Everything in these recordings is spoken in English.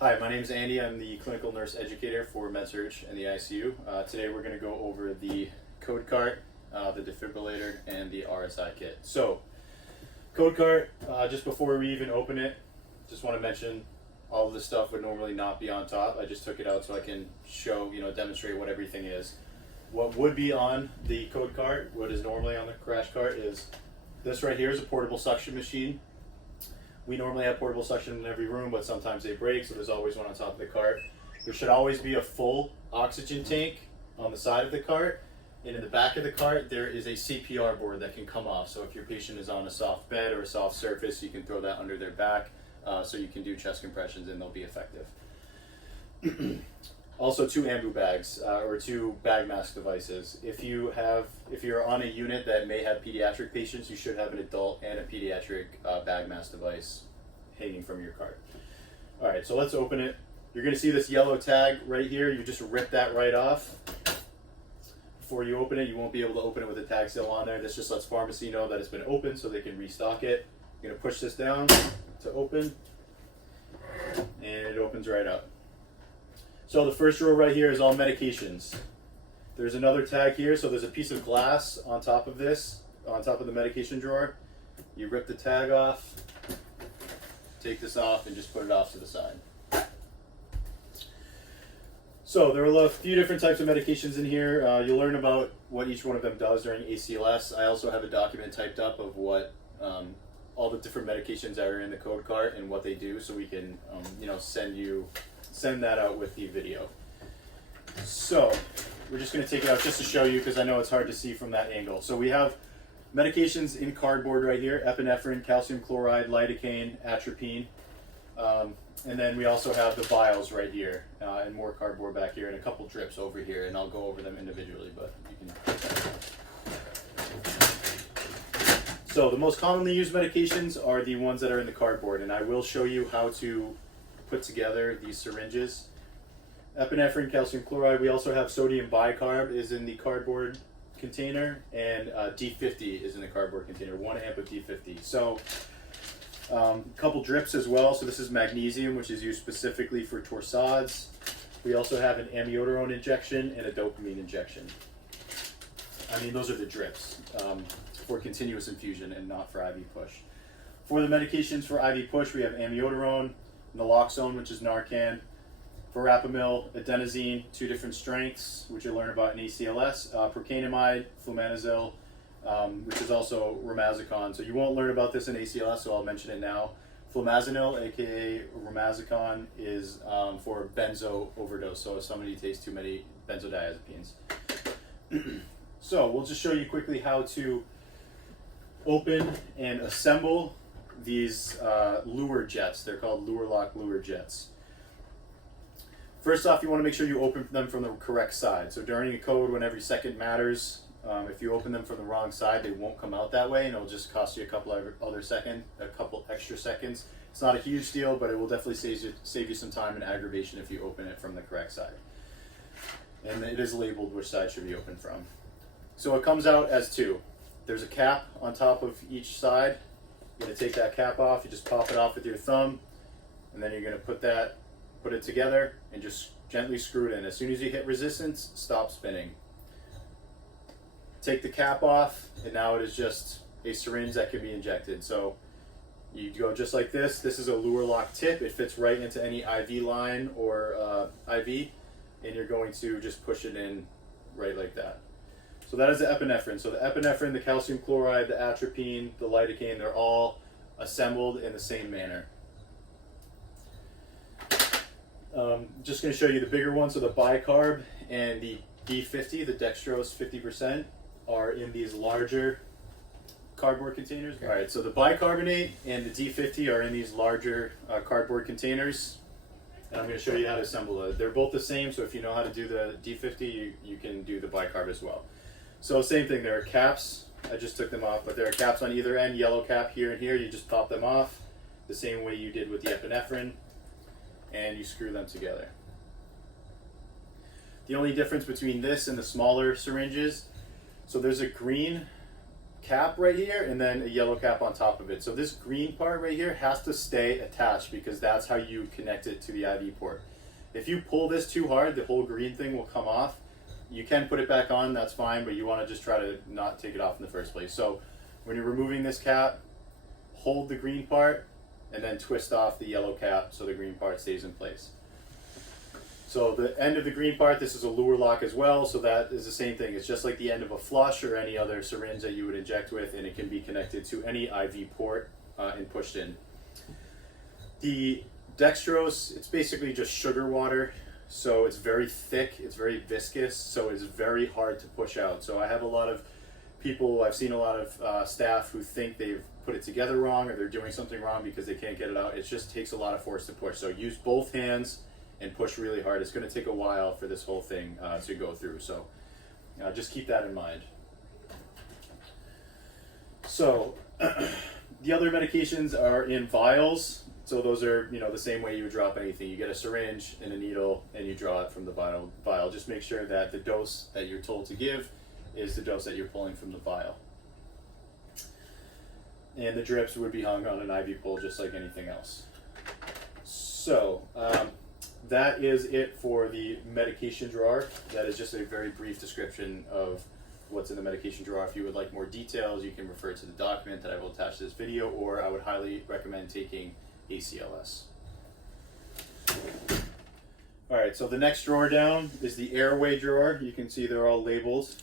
Hi, my name is Andy. I'm the clinical nurse educator for MedSurg and the ICU. Today we're going to go over the code cart, the defibrillator, and the RSI kit. So, code cart, just before we even open it, just want to mention all of this stuff would normally not be on top. I just took it out so I can show, demonstrate what everything is. What would be on the code cart, what is normally on the crash cart, is this right here is a portable suction machine. We normally have portable suction in every room, but sometimes they break, so there's always one on top of the cart. There should always be a full oxygen tank on the side of the cart, and in the back of the cart there is a CPR board that can come off. So if your patient is on a soft bed or a soft surface, you can throw that under their back, so you can do chest compressions and they'll be effective. Also, 2 ambu bags or 2 bag mask devices. If you're on a unit that may have pediatric patients, you should have an adult and a pediatric bag mask device hanging from your cart. All right, so let's open it. You're going to see this yellow tag right here. You just rip that right off. Before you open it, you won't be able to open it with the tag still on there. This just lets pharmacy know that it's been opened so they can restock it. You're going to push this down to open, and it opens right up. So the first row right here is all medications. There's another tag here, so there's a piece of glass on top of this, on top of the medication drawer. You rip the tag off, take this off, and just put it off to the side. So there are a few different types of medications in here. You'll learn about what each one of them does during ACLS. I also have a document typed up of what all the different medications that are in the code cart and what they do, so we can send that out with the video. So we're just going to take it out just to show you, because I know it's hard to see from that angle. So we have medications in cardboard right here: epinephrine, calcium chloride, lidocaine, atropine, and then we also have the vials right here, and more cardboard back here, and a couple drips over here, and I'll go over them individually, but you can. So the most commonly used medications are the ones that are in the cardboard, and I will show you how to put together these syringes. Epinephrine, calcium chloride. We also have sodium bicarb is in the cardboard container, and D50 is in the cardboard container, 1 amp of D50. So a couple drips as well. So this is magnesium, which is used specifically for torsades. We also have an amiodarone injection and a dopamine injection. Those are the drips for continuous infusion and not for IV push. For the medications for IV push, we have amiodarone, naloxone, which is Narcan, verapamil, adenosine, 2 different strengths, which you'll learn about in ACLS, procainamide, flumanazole, which is also romazicon. So you won't learn about this in ACLS, so I'll mention it now. Flumazenil, aka romazicon, is for benzo overdose, so if somebody takes too many benzodiazepines. So we'll just show you quickly how to open and assemble these lure jets. They're called Lure Lock lure jets. First off, you want to make sure you open them from the correct side. So during a code, when every second matters, if you open them from the wrong side, they won't come out that way, and it'll just cost you a couple extra seconds. It's not a huge deal, but it will definitely save you some time and aggravation if you open it from the correct side. And it is labeled which side should be opened from. So it comes out as 2. There's a cap on top of each side. You're going to take that cap off, you just pop it off with your thumb, and then you're going to put it together and just gently screw it in. As soon as you hit resistance, stop spinning. Take the cap off, and now it is just a syringe that can be injected. So you go just like this. This is a Lure Lock tip. It fits right into any IV line or IV, and you're going to just push it in right like that. So that is the epinephrine. So the epinephrine, the calcium chloride, the atropine, the lidocaine, they're all assembled in the same manner. Just going to show you the bigger ones. So the bicarb and the D50, the dextrose 50%, are in these larger cardboard containers. Okay. All right, so the bicarbonate and the D50 are in these larger cardboard containers. And I'm going to show you how to assemble it. They're both the same, so if you know how to do the D50, you can do the bicarb as well. So same thing, there are caps. I just took them off, but there are caps on either end, yellow cap here and here. You just pop them off the same way you did with the epinephrine, and you screw them together. The only difference between this and the smaller syringes, so there's a green cap right here and then a yellow cap on top of it. So this green part right here has to stay attached because that's how you connect it to the IV port. If you pull this too hard, the whole green thing will come off. You can put it back on, that's fine, but you want to just try to not take it off in the first place. So when you're removing this cap, hold the green part and then twist off the yellow cap so the green part stays in place. So the end of the green part, this is a lure lock as well, so that is the same thing. It's just like the end of a flush or any other syringe that you would inject with, and it can be connected to any IV port and pushed in. The dextrose, it's basically just sugar water, so it's very thick, it's very viscous, so it's very hard to push out. So I have a lot of people, I've seen a lot of staff who think they've put it together wrong or they're doing something wrong because they can't get it out. It just takes a lot of force to push. So use both hands and push really hard. It's going to take a while for this whole thing to go through. So just keep that in mind. So the other medications are in vials. So those are, the same way you would drop anything. You get a syringe and a needle and you draw it from the vial. Just make sure that the dose that you're told to give is the dose that you're pulling from the vial. And the drips would be hung on an IV pole just like anything else. So that is it for the medication drawer. That is just a very brief description of what's in the medication drawer. If you would like more details, you can refer to the document that I will attach to this video, or I would highly recommend taking ACLS. All right, so the next drawer down is the airway drawer. You can see they're all labeled.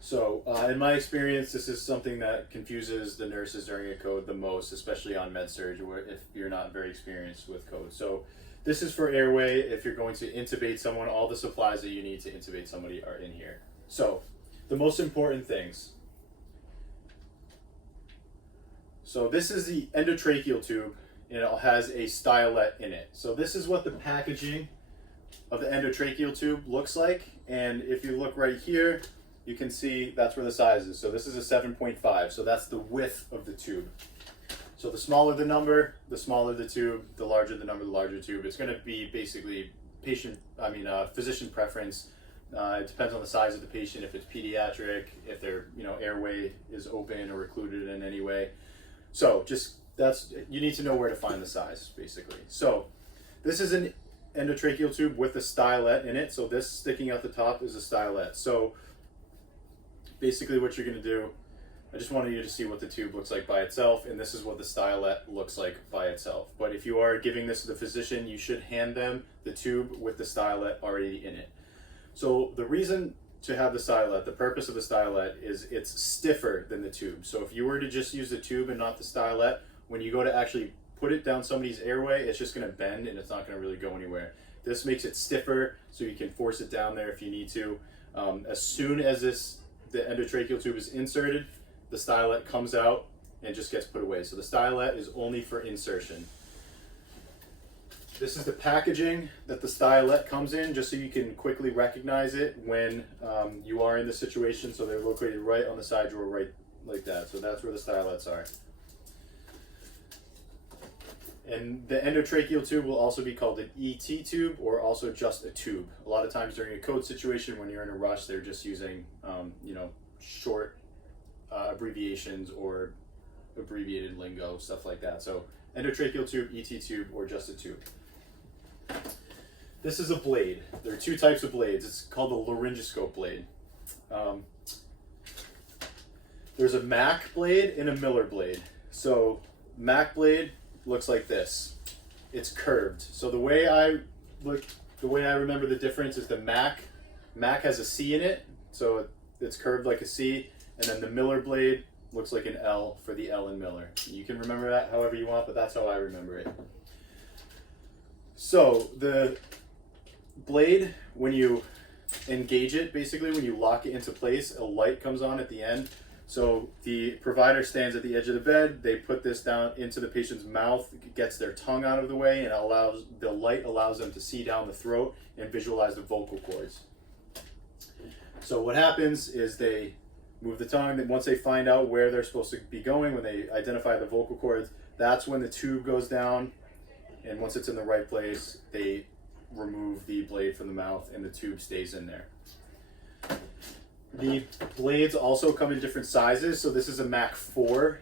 So in my experience, this is something that confuses the nurses during a code the most, especially on med-surg, where if you're not very experienced with code. So this is for airway. If you're going to intubate someone, all the supplies that you need to intubate somebody are in here. So the most important things. So this is the endotracheal tube, and it has a stylet in it. So this is what the packaging of the endotracheal tube looks like. And if you look right here, you can see that's where the size is. So this is a 7.5, so that's the width of the tube. So the smaller the number, the smaller the tube, the larger the number, the larger the tube. It's gonna be basically physician preference. It depends on the size of the patient, if it's pediatric, if their airway is open or occluded in any way. So you need to know where to find the size, basically. So this is an endotracheal tube with a stylet in it. So this sticking out the top is a stylet. So basically what you're going to do, I just wanted you to see what the tube looks like by itself, and this is what the stylet looks like by itself. But if you are giving this to the physician, you should hand them the tube with the stylet already in it. So the reason to have the stylet, the purpose of the stylet is it's stiffer than the tube. So if you were to just use the tube and not the stylet, when you go to actually put it down somebody's airway, it's just going to bend and it's not going to really go anywhere. This makes it stiffer so you can force it down there if you need to. As soon as the endotracheal tube is inserted, the stylet comes out and just gets put away. So the stylet is only for insertion. This is the packaging that the stylet comes in, just so you can quickly recognize it when you are in the situation. So they're located right on the side drawer, right like that. So that's where the stylets are. And the endotracheal tube will also be called an ET tube, or also just a tube. A lot of times during a code situation, when you're in a rush, they're just using short abbreviations or abbreviated lingo, stuff like that. So endotracheal tube, ET tube, or just a tube. This is a blade. There are two types of blades. It's called a laryngoscope blade. There's a Mac blade and a Miller blade. So Mac blade looks like this. It's curved. So the way I remember the difference is the Mac has a C in it, so it's curved like a C, and then the Miller blade looks like an L for the L in Miller. You can remember that however you want, but that's how I remember it. So the blade, when you engage it, basically when you lock it into place, a light comes on at the end. So the provider stands at the edge of the bed, they put this down into the patient's mouth, gets their tongue out of the way, and the light allows them to see down the throat and visualize the vocal cords. So what happens is they move the tongue, and once they find out where they're supposed to be going, when they identify the vocal cords, that's when the tube goes down, and once it's in the right place, they remove the blade from the mouth and the tube stays in there. The blades also come in different sizes. So this is a Mac 4.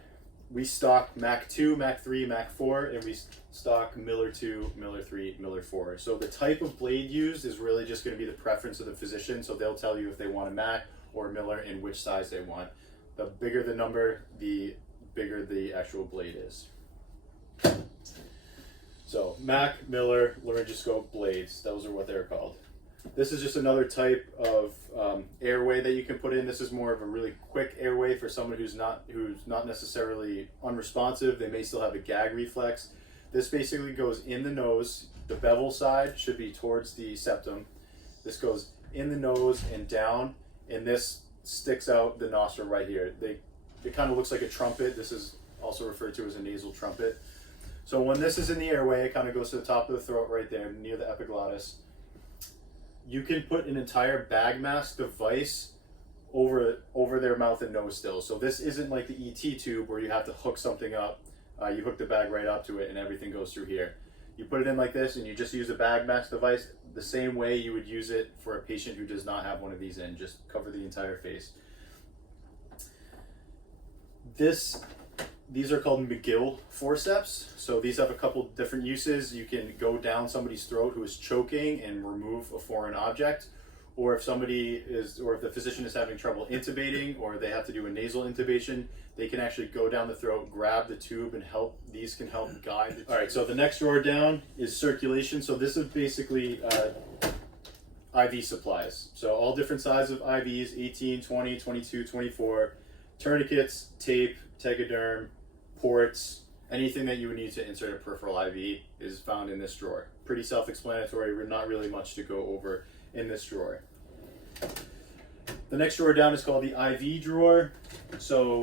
We stock Mac 2, Mac 3, Mac 4, and we stock Miller 2, Miller 3, Miller 4. So the type of blade used is really just going to be the preference of the physician. So they'll tell you if they want a Mac or a Miller and which size they want. The bigger the number, the bigger the actual blade is. So Mac, Miller, laryngoscope blades, those are what they're called. This is just another type of airway that you can put in. This is more of a really quick airway for someone who's not necessarily unresponsive. They may still have a gag reflex. This basically goes in the nose. The bevel side should be towards the septum. This goes in the nose and down, and this sticks out the nostril right here. It kind of looks like a trumpet. This is also referred to as a nasal trumpet. So when this is in the airway, it kind of goes to the top of the throat right there near the epiglottis. You can put an entire bag mask device over their mouth and nose still. So this isn't like the ET tube where you have to hook something up. You hook the bag right up to it and everything goes through here. You put it in like this and you just use a bag mask device the same way you would use it for a patient who does not have one of these in. Just cover the entire face. These are called McGill forceps. So these have a couple different uses. You can go down somebody's throat who is choking and remove a foreign object. Or if the physician is having trouble intubating or they have to do a nasal intubation, they can actually go down the throat, grab the tube and these can help guide the tube. All right, so the next drawer down is circulation. So this is basically IV supplies. So all different sizes of IVs, 18, 20, 22, 24, tourniquets, tape, tegaderm, ports, anything that you would need to insert a peripheral IV is found in this drawer. Pretty self-explanatory, not really much to go over in this drawer. The next drawer down is called the IV drawer. So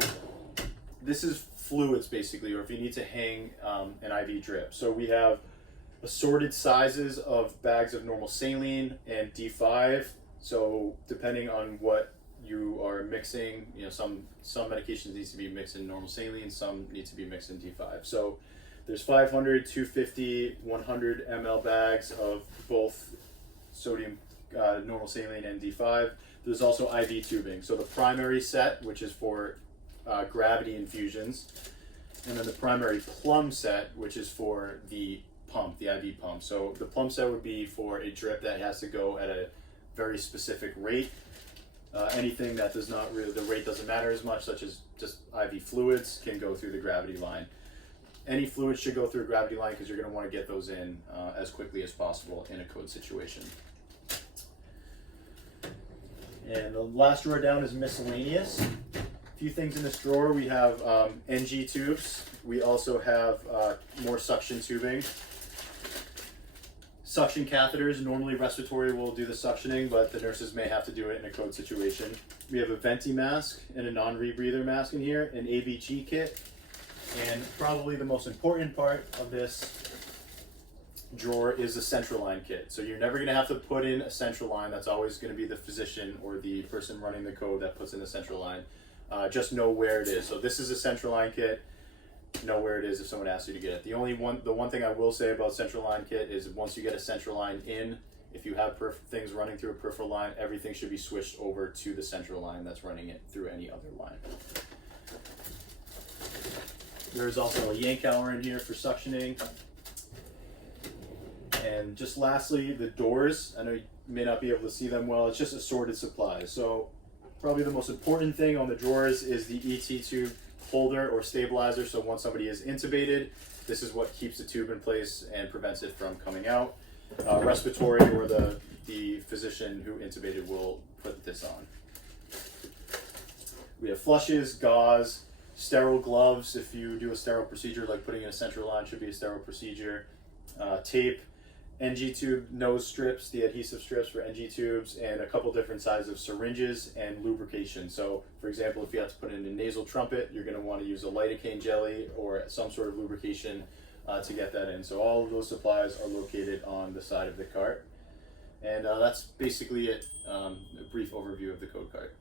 this is fluids basically, or if you need to hang an IV drip. So we have assorted sizes of bags of normal saline and D5. So depending on what you are mixing, some medications need to be mixed in normal saline, some need to be mixed in D5. So there's 500, 250, 100 ml bags of both sodium normal saline and D5. There's also IV tubing. So the primary set, which is for gravity infusions, and then the primary plum set, which is for the pump, the IV pump. So the plum set would be for a drip that has to go at a very specific rate. Anything that the rate doesn't matter as much, such as just IV fluids, can go through the gravity line. Any fluids should go through a gravity line because you're going to want to get those in as quickly as possible in a code situation. And the last drawer down is miscellaneous. A few things in this drawer. We have NG tubes. We also have more suction tubing. Suction catheters. Normally respiratory will do the suctioning, but the nurses may have to do it in a code situation. We have a venti mask and a non-rebreather mask in here, an ABG kit, and probably the most important part of this drawer is a central line kit. So you're never going to have to put in a central line. That's always going to be the physician or the person running the code that puts in the central line. Just know where it is. So this is a central line kit. Know where it is if someone asks you to get it. The one thing I will say about central line kit is once you get a central line in, if you have things running through a peripheral line, everything should be switched over to the central line that's running it through any other line. There's also a Yankauer in here for suctioning. And just lastly, the doors. I know you may not be able to see them well. It's just assorted supplies. So probably the most important thing on the drawers is the ET tube holder or stabilizer. So once somebody is intubated, this is what keeps the tube in place and prevents it from coming out. Respiratory or the physician who intubated will put this on. We have flushes, gauze, sterile gloves. If you do a sterile procedure like putting in a central line, should be a sterile procedure. Tape, NG tube nose strips, the adhesive strips for NG tubes, and a couple different sizes of syringes and lubrication. So for example, if you have to put in a nasal trumpet, you're going to want to use a lidocaine jelly or some sort of lubrication to get that in. So all of those supplies are located on the side of the cart. And that's basically it, a brief overview of the code cart.